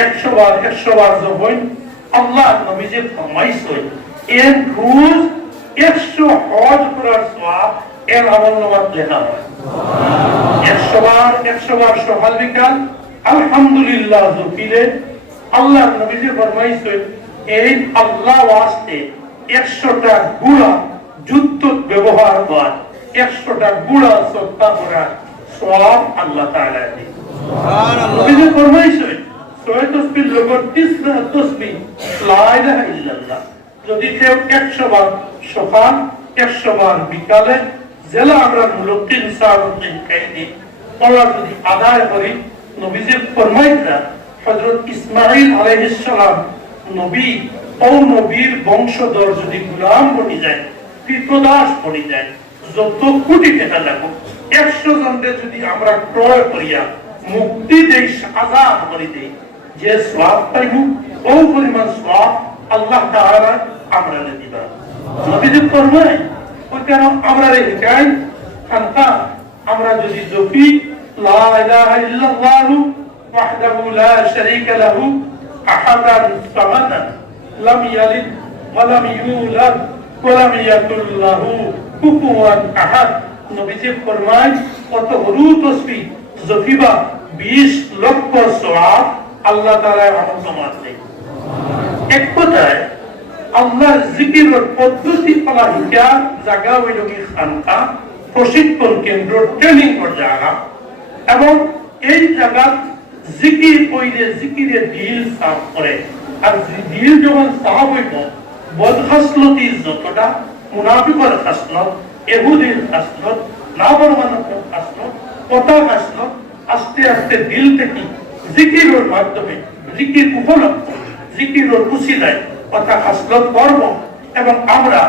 100 বার যখন আল্লাহ নবীজি ফরমাইছেন এর রোজ 100 হজ করার সওয়াব এর আমলনামায় লেখা হয় 100 বার সকাল বিকাল আলহামদুলিল্লাহ যুকিলে আল্লাহ নবীজি ফরমাইছেন এই আল্লাহ ওয়াস্তে 100টা গুণা যুদ্ধ ব্যবহার কর 100টা গুণা সত্তা করার সওয়াব আল্লাহ তাআলা দেন সুবহানাল্লাহ নবীজি ফরমাইছেন 6 তাসবিহ লগর 30 তাসবিহ লা ইলাহা ইল্লাল্লাহ যদি কেউ 100 বার সকাল 100 বার বিকালে জেলা আমরা মুলক্কিন সাহেবের কাইদি পড়া যদি আদায় করি নবীজি ফরমাইছেন হযরত ইসমাঈল আলাইহিস সালাম নবী ও নবীর বংশধর যদি গোলাম বনি যায় কৃতদাস বনি যায় যত কোটি টাকা লাগবে 100 জনকে যদি আমরা ক্রয় করিয়া মুক্তি দেই আজাদ করে দেই যে সওয়াব পাইব ও পরিমাণ সওয়াব আল্লাহ তাআলা আমরা দিবেন নবীজি ফরমায় ওই কেন আমরা রেখাই খানকা আমরা যদি জপি লা ইলাহা ইল্লাল্লাহু ওয়াহদাহু লা শারীকা লাহু আহাদান সামাদান লাম ইয়ালিদ ওয়া লাম ইউলাদ ওয়া লাম ইয়াকুল লাহু কুফুয়ান আহাদ নবীজি ফরমায় কত বড় তাসবিহ জপিবা 20 লক্ষ সওয়াব আল্লাহ তাআলা রহমত দেন এক কথায় আল্লাহর জিকিরের পদ্ধতি পালা হিকা জায়গা হইল কি খানকা প্রশিক্ষণ কেন্দ্র ট্রেনিং করার জায়গা এবং এই জায়গা জিকির কইলে জিকিরে দিল সাফ করে আর দিল যখন সাফ হইব বদখাসলতি যতটা মুনাফিকের খাসলত ইহুদির খাসলত নাফরমানের খাসলত কথা খাসলত আস্তে আস্তে দিল থেকে জিকিরের মাধ্যমে জিকির উপলব্ধ জিকিরের উসিলায় কথা খাসলত করব এবং আমরা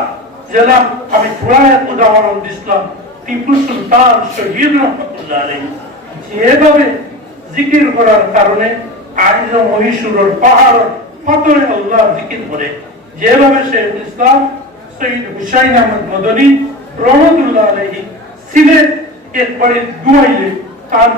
জেলা আমি পুরায় উদাহরণ দিলাম টিপু সুলতান শহীদ রহমতুল্লাহ আলাইহি যেভাবে জিকির করার কারণে আজ মহীশূরের পাহাড় পাথরে আল্লাহ জিকির করে যেভাবে শেখ ইসলাম সৈয়দ হুসাইন আহমদ মদনী রহমতুল্লাহ আলাইহি সিলেট একবারে ঘুমাইলে তার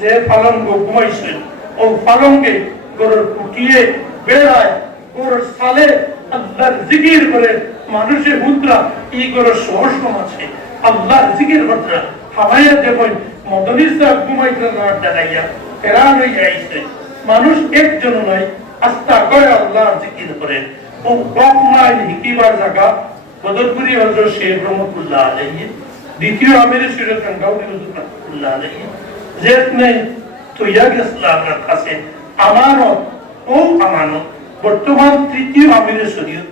যে পালঙ্গ ঘুমাইছেন ও পালঙ্গে গরুর ফুটিয়ে বেড়ায় গরুর সালে আল্লাহর জিকির করে মানুষের মুদ্রা এই গরুর সহসম আছে আল্লাহর জিকির মুদ্রা হামাইয়া দেখুন মদনী সাহেব ঘুমাইতে না দেখাইয়া ফেরান হয়ে আইছে মানুষ একজন নয় আস্থা করে আল্লাহর জিকির করে ও বকমাই হিকিবার জায়গা বদরপুরি হযরত শেখ রহমতুল্লাহ আলাইহি দ্বিতীয় আমির শরীয়ত গাউদি হুজুর রহমতুল্লাহ আলাইহি যেখানে তৈয়া ইসলামের কাছে আমানত ও আমানত বর্তমান তৃতীয় আমির শরীয়ত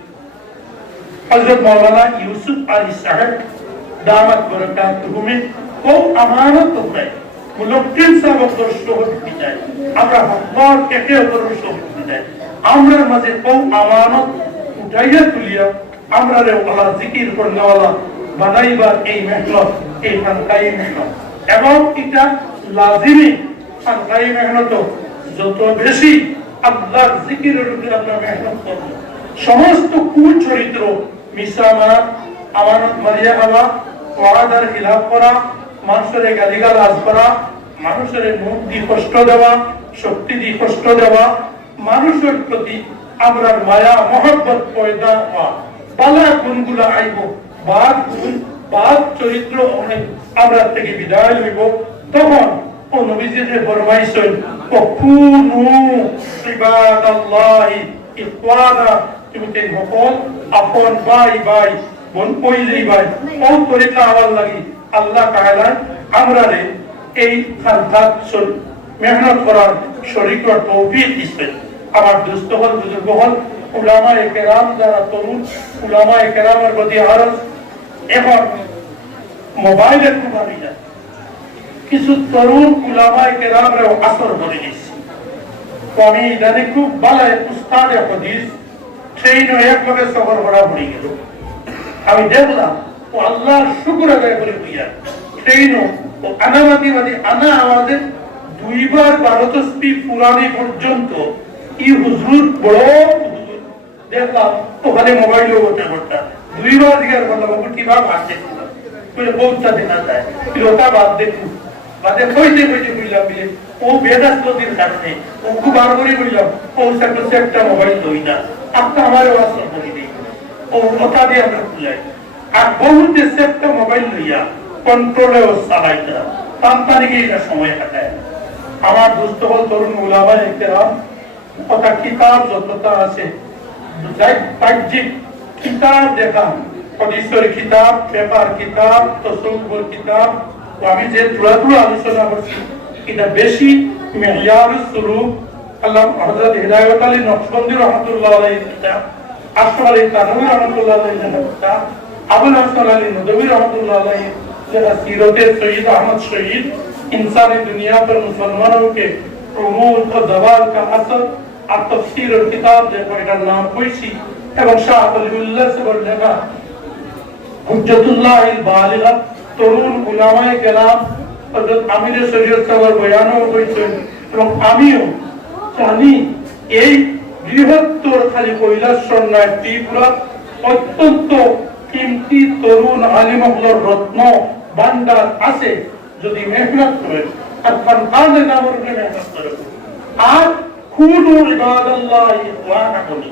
হযরত মাওলানা ইউসুফ আলী সাহেব দামাত বরকাতুহুম ও আমানত হয় মুলক্কিন সাহেব দর্শক বিদায় আমরা হকবার একে অপরের সঙ্গে বিদায় আমরা মাঝে ও আমানত উঠাইয়া তুলিয়া আমরা রে আল্লাহ জিকির করনেওয়ালা বানাইবার এই মেহনত এই খানকাই মেহনত এবং এটা লাজিমি খানকাই মেহনত যত বেশি আল্লাহর জিকিরের উপর আমরা মেহনত করব সমস্ত কুচরিত্র মিসামা আমানত মারিয়া হওয়া ওয়াদার খিলাফ করা মানুষের গালিগালাজ করা মানুষের মুখ দিয়ে কষ্ট দেওয়া শক্তি দিয়ে কষ্ট দেওয়া মানুষের প্রতি আমরা মায়া মহব্বত পয়দা হওয়া বালা গুণগুলো আইব বাদ গুণ বাদ চরিত্র অনেক আমরা থেকে বিদায় লইব তখন ও নবীজিকে ফরমাইছেন কুনু ইবাদাল্লাহি ইখওয়ানা তুমি তে সকল আপন ভাই ভাই বোন কইলেই ভাই ও তরিকা আওয়াল লাগি আল্লাহ তাআলা আমরারে এই খানকাত মেহনত করার শরীক ও তৌফিক দিবেন আমার দোস্ত হল বুজুর্গ হল উলামায়ে কেরাম যারা তরুণ উলামায়ে কেরামের প্রতি আরজ এখন মোবাইলের কুমারী যায় কিছু তরুণ উলামায়ে কেরামের আসর করে দিচ্ছে আমি জানি খুব ভালো উস্তাদে হাদিস ট্রেন একভাবে সফর করা পড়ে গেল আমি দেখলাম ও আল্লাহর শুকর আদায় করে দিয়া ট্রেন ও আনামাতিবাদী আনা আমাদের দুইবার 12 স্পিড পুরানি পর্যন্ত এই হুজুর বড় হুজুর দেখলাম ওখানে মোবাইল ওটা দুইবার দিকে বললাম কিভাবে বাদ দেখলাম বলে বহুতটা দেখা যায় ওটা বাদ দেখুন বাদে কইতে বুঝলাম বলে ও বেদাস্তদের কারণে ও খুব বার করে বুঝলাম ও একটা মোবাইল লই না আপনি আমারও আসল করে দিই ও কথা দিয়ে আমরা খুলাই আর বহুত একটা মোবাইল লইয়া কন্ট্রোলে ও চালাইতা তান্তানিকে এটা সময় কাটায় আমার দোস্ত হল তরুণ উলামায়ে কেরাম কথা কিতাব যতটা আছে বাহ্যিক কিতাব দেখা হাদিসের কিতাব ফিকহের কিতাব তাসাউফের কিতাব আমি যে তুলা আলোচনা করছি এটা বেশি মেয়ারুস সুলুক আল্লাহ হযরত হিদায়াত আলী নকশবন্দি রাহমাতুল্লাহ আলাইহি কিতাব আশরাফ আলী তানভী রাহমাতুল্লাহ আলাইহি কিতাব আবুল হাসান আলী নদভী রাহমাতুল্লাহ আলাইহি যেটা সিরতে সৈয়দ আহমদ শহীদ इंसानी दुनिया पर मुसलमानों के उमूर और दवाल का असर और तफसीर और किताब देखो इनका नाम कोई सी एवं शाह वलीउल्लाह से बोलेगा हुज्जतुल्लाह अल बालिगा तरुण उलामाए केराम हযরত আমির শরীয়ত সাহেবের বয়ানও কইছেন এবং আমিও জানি এই বৃহত্তর খালি কৈলাসর নয় ত্রিপুরা অত্যন্ত কিমতি তরুণ আলিমগুলোর রত্ন ভান্ডার আছে যদি মেহনত করে আর ফানকানের নামের উপরে মেহনত করে আর কুনু ইবাদাল্লাহি ইখওয়ানা বলি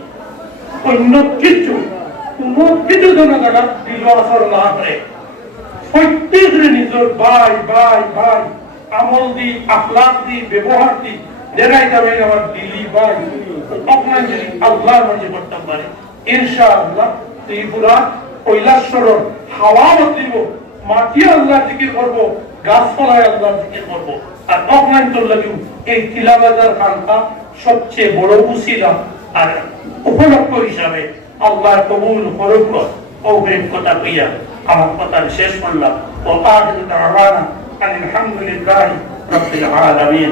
অন্য কিছু যেন তারা দিল আসর না করে প্রত্যেকের নিজের ভাই ভাই ভাই আমল দি আখলাক দি ব্যবহার দি দেখাই যাবে আমার দিলি ভাই আপনার যদি আল্লাহ মর্জি করতে পারে ইনশাআল্লাহ ত্রিপুরা কৈলাসর হাওয়া বদলিব মাটি আল্লাহ জিকির করবো গাছপালায় আল্লাহ জিকির করবো আর অফলাইন তোর লাগিও এই তিলাবাজার খানকা সবচেয়ে বড় উসিলা আর উপলক্ষ হিসাবে আল্লাহ কবুল করুক ও কথা কইয়া আমার কথা শেষ করলাম ও আখিরু দাওয়ানা আলহামদুলিল্লাহি রাব্বিল আলামিন